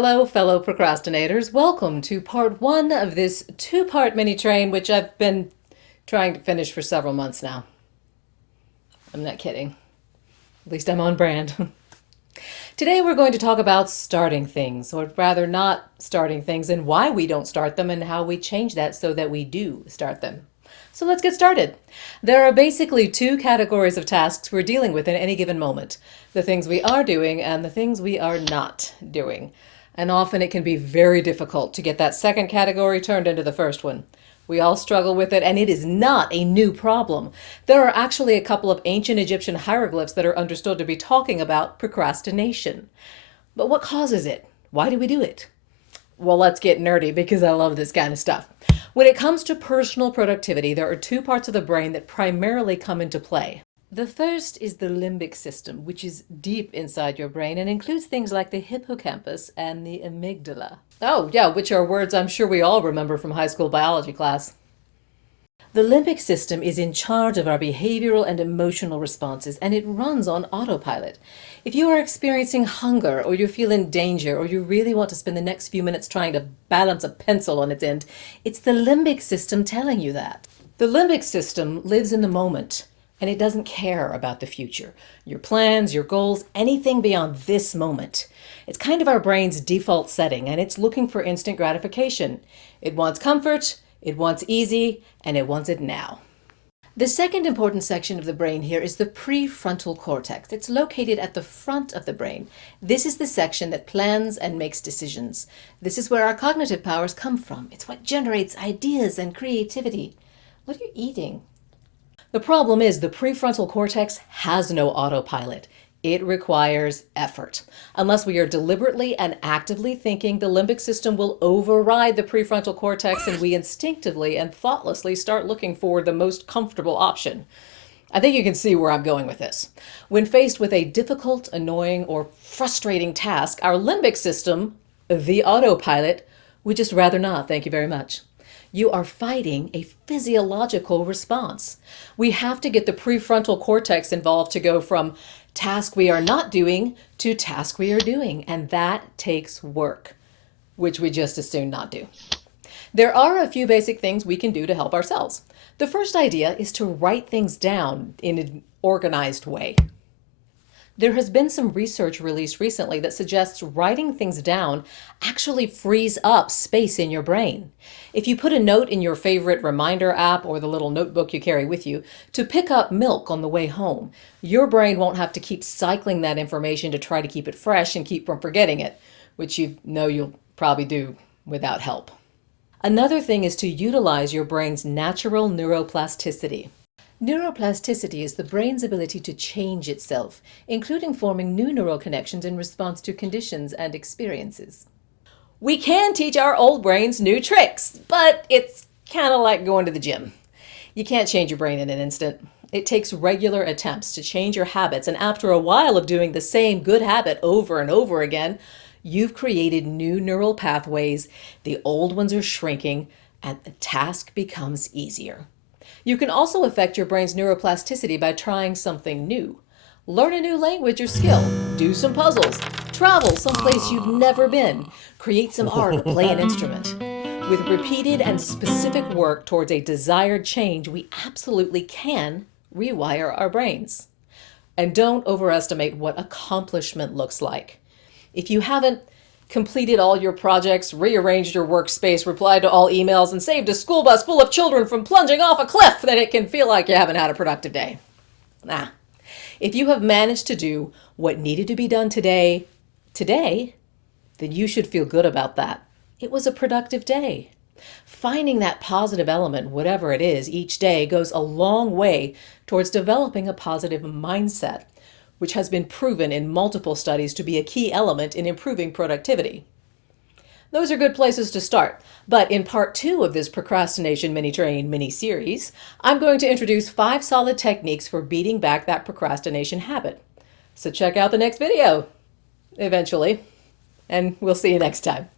Hello, fellow procrastinators. Welcome to part one of this two-part mini-train, which I've been trying to finish for several months now. I'm not kidding. At least I'm on brand. Today we're going to talk about starting things, or rather not starting things, and why we don't start them and how we change that so that we do start them. So let's get started. There are basically two categories of tasks we're dealing with in any given moment: the things we are doing and the things we are not doing. And often it can be very difficult to get that second category turned into the first one. We all struggle with it, and it is not a new problem. There are actually a couple of ancient Egyptian hieroglyphs that are understood to be talking about procrastination. But what causes it? Why do we do it? Well, let's get nerdy because I love this kind of stuff. When it comes to personal productivity, there are two parts of the brain that primarily come into play. The first is the limbic system, which is deep inside your brain and includes things like the hippocampus and the amygdala. Oh, yeah, which are words I'm sure we all remember from high school biology class. The limbic system is in charge of our behavioral and emotional responses, and it runs on autopilot. If you are experiencing hunger, or you feel in danger, or you really want to spend the next few minutes trying to balance a pencil on its end, it's the limbic system telling you that. The limbic system lives in the moment, and it doesn't care about the future, your plans, your goals, anything beyond this moment. It's kind of our brain's default setting, and it's looking for instant gratification. It wants comfort, it wants easy, and it wants it now. The second important section of the brain here is the prefrontal cortex. It's located at the front of the brain. This is the section that plans and makes decisions. This is where our cognitive powers come from. It's what generates ideas and creativity. What are you eating? The problem is the prefrontal cortex has no autopilot. It requires effort. Unless we are deliberately and actively thinking, the limbic system will override the prefrontal cortex and we instinctively and thoughtlessly start looking for the most comfortable option. I think you can see where I'm going with this. When faced with a difficult, annoying, or frustrating task, our limbic system, the autopilot, would just rather not, thank you very much. You are fighting a physiological response. We have to get the prefrontal cortex involved to go from task we are not doing to task we are doing, and that takes work, which we just as soon not do. There are a few basic things we can do to help ourselves. The first idea is to write things down in an organized way. There has been some research released recently that suggests writing things down actually frees up space in your brain. If you put a note in your favorite reminder app or the little notebook you carry with you to pick up milk on the way home, your brain won't have to keep cycling that information to try to keep it fresh and keep from forgetting it, which you know you'll probably do without help. Another thing is to utilize your brain's natural neuroplasticity. Neuroplasticity is the brain's ability to change itself, including forming new neural connections in response to conditions and experiences. We can teach our old brains new tricks, but it's kind of like going to the gym. You can't change your brain in an instant. It takes regular attempts to change your habits, and after a while of doing the same good habit over and over again, you've created new neural pathways, the old ones are shrinking, and the task becomes easier. You can also affect your brain's neuroplasticity by trying something new. Learn a new language or skill, do some puzzles, travel someplace you've never been, create some art or play an instrument. With repeated and specific work towards a desired change, we absolutely can rewire our brains. And don't overestimate what accomplishment looks like. If you haven't completed all your projects, rearranged your workspace, replied to all emails, and saved a school bus full of children from plunging off a cliff, then it can feel like you haven't had a productive day. If you have managed to do what needed to be done today, then you should feel good about that. It was a productive day. Finding that positive element, whatever it is, each day goes a long way towards developing a positive mindset, which has been proven in multiple studies to be a key element in improving productivity. Those are good places to start, but in part 2 of this Procrastination Mini-Train mini-series, I'm going to introduce 5 solid techniques for beating back that procrastination habit. So check out the next video, eventually, and we'll see you next time.